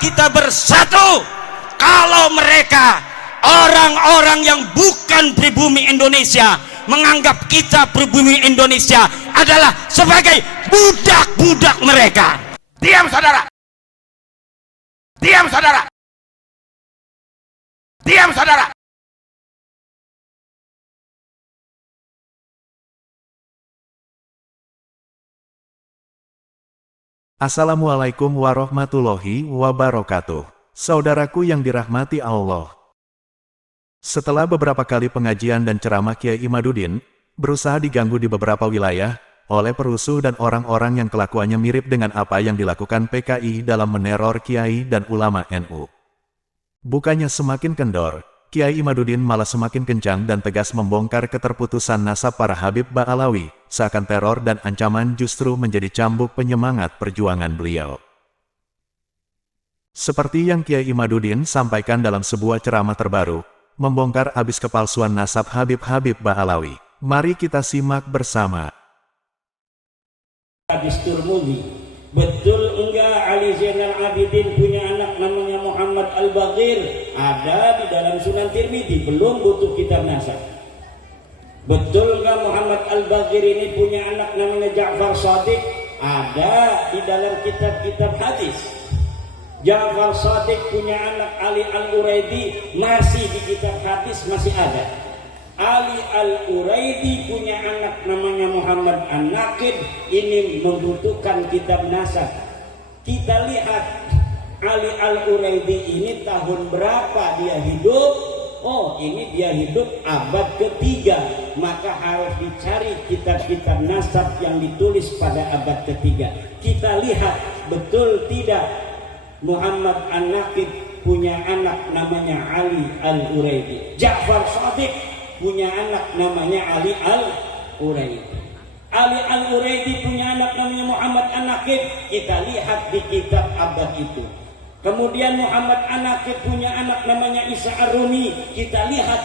kita bersatu. Kalau mereka orang-orang yang bukan pribumi Indonesia menganggap kita pribumi Indonesia adalah sebagai budak-budak mereka. Diam saudara. Diam saudara. Diam saudara. Assalamualaikum warahmatullahi wabarakatuh. Saudaraku yang dirahmati Allah. Setelah beberapa kali pengajian dan ceramah Kiai Imaduddin, berusaha diganggu di beberapa wilayah, oleh perusuh dan orang-orang yang kelakuannya mirip dengan apa yang dilakukan PKI dalam meneror Kiai dan ulama NU. Bukannya semakin kendor, Kiai Imaduddin malah semakin kencang dan tegas membongkar keterputusan nasab para Habib Ba'alawi, seakan teror dan ancaman justru menjadi cambuk penyemangat perjuangan beliau. Seperti yang Kiai Imaduddin sampaikan dalam sebuah ceramah terbaru, membongkar abis kepalsuan nasab Habib-Habib Ba'alawi. Mari kita simak bersama. Hadis Tirmidzi, betul enggak Ali Zainal Abidin punya anak namanya Muhammad Al-Baghir? Ada di dalam Sunan Tirmidzi, belum butuh kitab nasab. Betul enggak Muhammad Al-Baghir ini punya anak namanya Ja'far Shadiq? Ada di dalam kitab-kitab hadis. Ja'far Shadiq punya anak Ali Al-Uraidi, masih di kitab hadis, masih ada. Ali Al-Uraidi punya anak namanya Muhammad An-Naqid, ini membutuhkan kitab nasab. Kita lihat Ali Al-Uraidi ini tahun berapa dia hidup. Oh, ini dia hidup abad ketiga, maka harus dicari kitab-kitab nasab yang ditulis pada abad ketiga. Kita lihat betul tidak Muhammad An-Naqid punya anak namanya Ali Al-Uraidi. Ja'far Shadiq punya anak namanya Ali Al-Uraidi. Ali Al-Uraidi punya anak namanya Muhammad An-Naqid. Kita lihat di kitab abad itu. Kemudian Muhammad An-Naqid punya anak namanya Isa Ar-Rumi. Kita lihat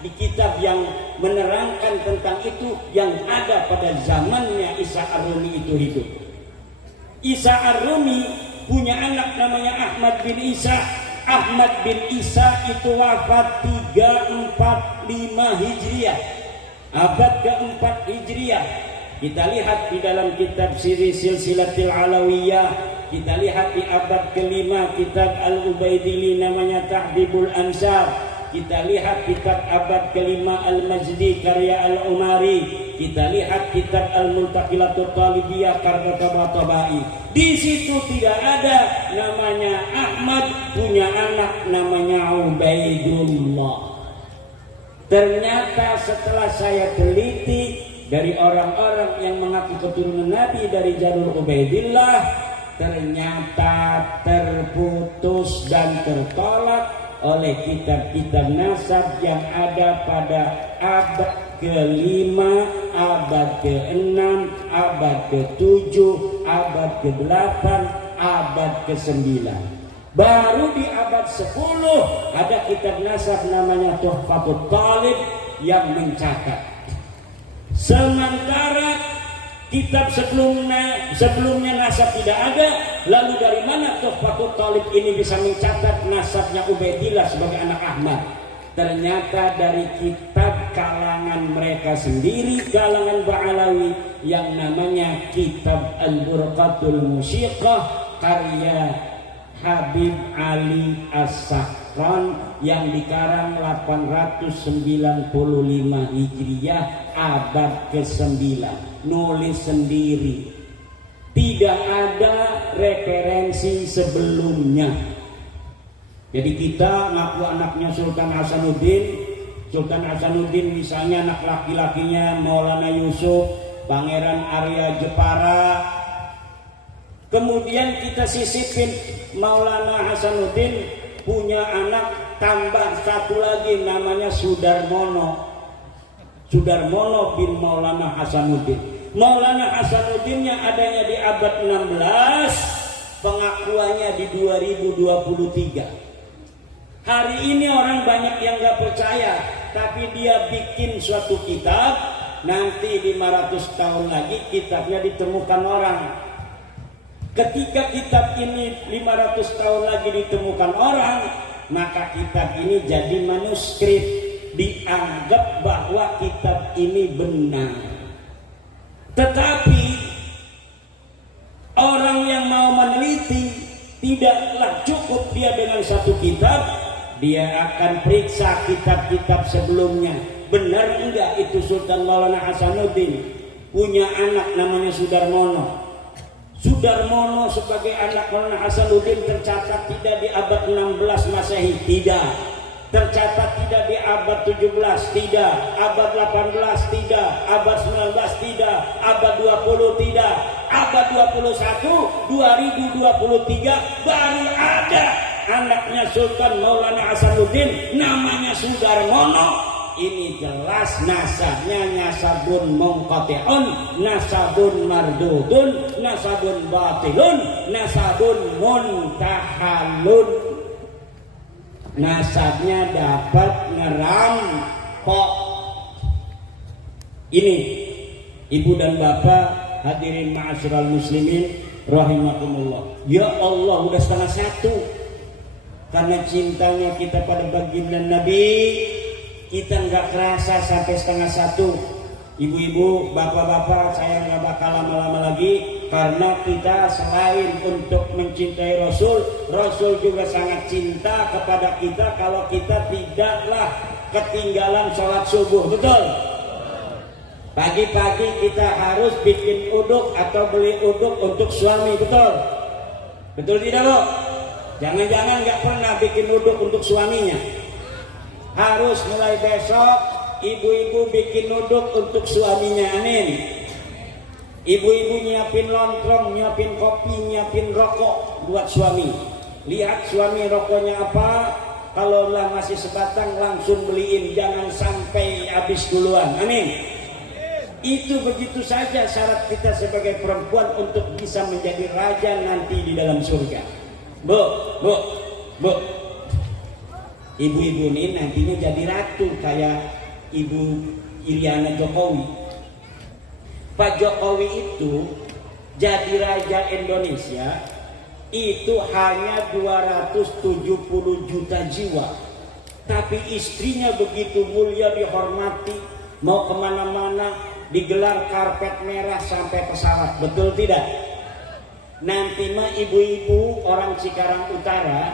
di kitab yang menerangkan tentang itu yang ada pada zamannya Isa Ar-Rumi itu hidup. Isa Ar-Rumi punya anak namanya Ahmad bin Isa. Ahmad bin Isa itu wafat 345 Hijriah, abad keempat Hijriah. Kita lihat di dalam kitab Silsilatul Alawiyah, kita lihat di abad kelima kitab Al-Ubaidili namanya Tahdibul Ansar. Kita lihat kitab abad kelima Al-Majdi karya Al-Umari. Kita lihat kitab Al-Multaqilatul Talibiyah karya Tabatabai. Di situ tidak ada namanya Ahmad punya anak namanya Ubaidullah. Ternyata setelah saya teliti dari orang-orang yang mengaku keturunan Nabi dari jalur Ubaidillah, ternyata terputus dan tertolak oleh kitab-kitab nasab yang ada pada abad ke-5, abad ke-6, abad ke-7, abad ke-8, abad ke-9. Baru di abad 10 ada kitab nasab namanya Tuhfatut Talib yang mencatat. Sementara kitab sebelumnya nasab tidak ada, lalu dari mana Tuhfatut Talib ini bisa mencatat nasabnya Ubaidillah sebagai anak Ahmad? Ternyata dari kitab kalangan mereka sendiri, kalangan Ba'alawi, yang namanya kitab Al-Burqatul Musyiqah karya Habib Ali As-Sakran yang dikarang 895 Hijriah abad ke-9. Nulis sendiri, tidak ada referensi sebelumnya. Jadi kita ngaku anaknya Sultan Hasanuddin. Sultan Hasanuddin misalnya anak laki-lakinya Maulana Yusuf, Pangeran Arya Jepara. Kemudian kita sisipin Maulana Hasanuddin punya anak tambah satu lagi namanya Sudarmono. Sudarmono bin Maulana Hasanuddin. Maulana Hasanuddinnya adanya di abad 16, pengakuannya di 2023. Hari ini orang banyak yang gak percaya, tapi dia bikin suatu kitab, nanti 500 tahun lagi kitabnya ditemukan orang. Ketika kitab ini 500 tahun lagi ditemukan orang, maka kitab ini jadi manuskrip, dianggap bahwa kitab ini benar. Tetapi orang yang mau meneliti tidaklah cukup dia dengan satu kitab, dia akan periksa kitab-kitab sebelumnya. Benar enggak itu Sultan Maulana Hasanuddin punya anak namanya Sudarmono? Sudarmono sebagai anak Maulana Hasanuddin tercatat tidak di abad 16 Masehi, tidak. Tercatat tidak di abad 17, tidak. Abad 18, tidak. Abad 19, tidak. Abad 20, tidak. Abad 21, 2023 baru ada anaknya Sultan Maulana Hasanuddin namanya Sudarmono. Ini jelas nasabnya nasabun munqati'un, nasabun mardudun, nasabun batilun, nasabun muntahalun. Nasabnya dapat ngerampok. Ini ibu dan bapak hadirin ma'asyiral muslimin rahimakumullah. Ya Allah, udah 1:30. Karena cintanya kita pada baginda Nabi, kita nggak kerasa sampai 1:30. Ibu-ibu, bapak-bapak, saya nggak bakal lama-lama lagi, karena kita selain untuk mencintai Rasul, Rasul juga sangat cinta kepada kita kalau kita tidaklah ketinggalan sholat subuh, betul? Pagi-pagi kita harus bikin uduk atau beli uduk untuk suami, betul? Betul tidak, loh? Jangan-jangan nggak pernah bikin uduk untuk suaminya. Harus mulai besok ibu-ibu bikin uduk untuk suaminya, amin. Ibu-ibu nyiapin lontong, nyiapin kopi, nyiapin rokok buat suami. Lihat suami rokoknya apa, kalau lah masih sebatang langsung beliin, jangan sampai habis duluan, amin. Itu begitu saja syarat kita sebagai perempuan untuk bisa menjadi raja nanti di dalam surga. Bu, ibu-ibu ini nantinya jadi ratu kayak Ibu Iriana Jokowi. Pak Jokowi itu jadi raja Indonesia itu hanya 270 juta jiwa, tapi istrinya begitu mulia, dihormati, mau kemana-mana digelar karpet merah sampai pesawat, betul tidak? Nanti mah ibu-ibu orang Cikarang Utara,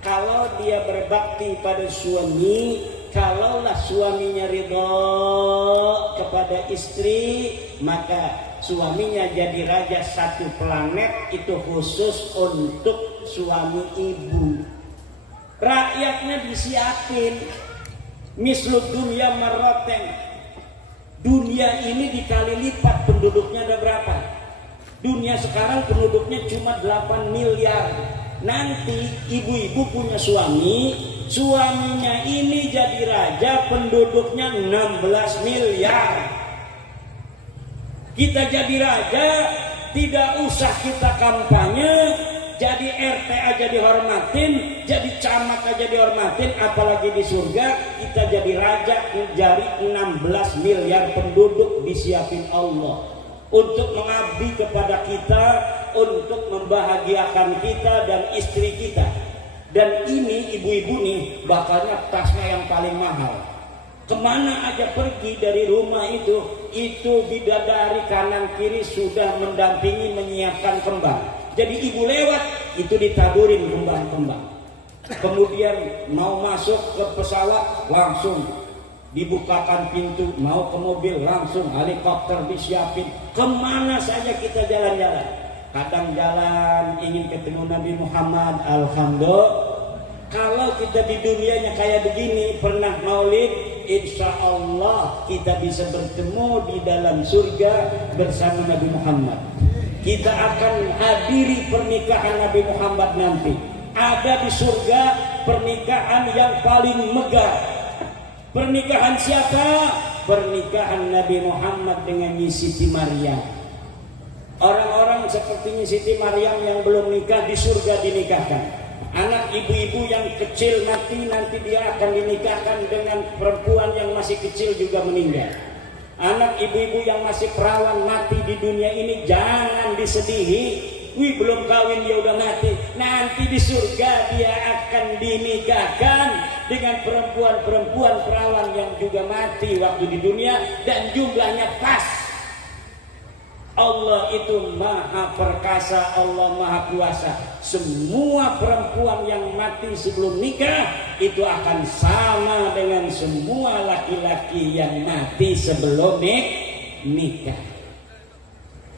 kalau dia berbakti pada suami, kalaulah suaminya ridho kepada istri, maka suaminya jadi raja satu planet, itu khusus untuk suami ibu. Rakyatnya disiapin mislud dunia maroten. Dunia ini dikali lipat penduduknya ada berapa? Dunia sekarang penduduknya cuma 8 miliar. Nanti ibu-ibu punya suami, suaminya ini jadi raja, penduduknya 16 miliar. Kita jadi raja, tidak usah kita kampanye, jadi RT aja dihormatin, jadi camat aja dihormatin, apalagi di surga kita jadi raja, jadi 16 miliar penduduk disiapin Allah untuk mengabdi kepada kita, untuk membahagiakan kita dan istri kita. Dan ini ibu-ibu nih bakalnya tasnya yang paling mahal. Kemana aja pergi dari rumah itu bidadari kanan kiri sudah mendampingi, menyiapkan kembang. Jadi ibu lewat itu ditaburin kembang-kembang. Kemudian mau masuk ke pesawat langsung dibukakan pintu, mau ke mobil langsung helikopter disiapin. Kemana saja kita jalan-jalan. Kadang jalan ingin ketemu Nabi Muhammad, alhamdulillah. Kalau kita di dunianya kayak begini, pernah maulid, insya Allah kita bisa bertemu di dalam surga bersama Nabi Muhammad. Kita akan hadiri pernikahan Nabi Muhammad nanti. Ada di surga pernikahan yang paling megah. Pernikahan siapa? Pernikahan Nabi Muhammad dengan Siti Maryam. Orang-orang seperti Siti Maryam yang belum nikah di surga dinikahkan. Anak ibu-ibu yang kecil mati, nanti dia akan dinikahkan dengan perempuan yang masih kecil juga meninggal. Anak ibu-ibu yang masih perawan mati di dunia ini jangan disedihi, wih belum kawin dia udah mati. Nanti di surga dia akan dinikahkan dengan perempuan-perempuan perawan yang juga mati waktu di dunia dan jumlahnya pas. Allah itu maha perkasa, Allah maha kuasa. Semua perempuan yang mati sebelum nikah itu akan sama dengan semua laki-laki yang mati sebelum nikah.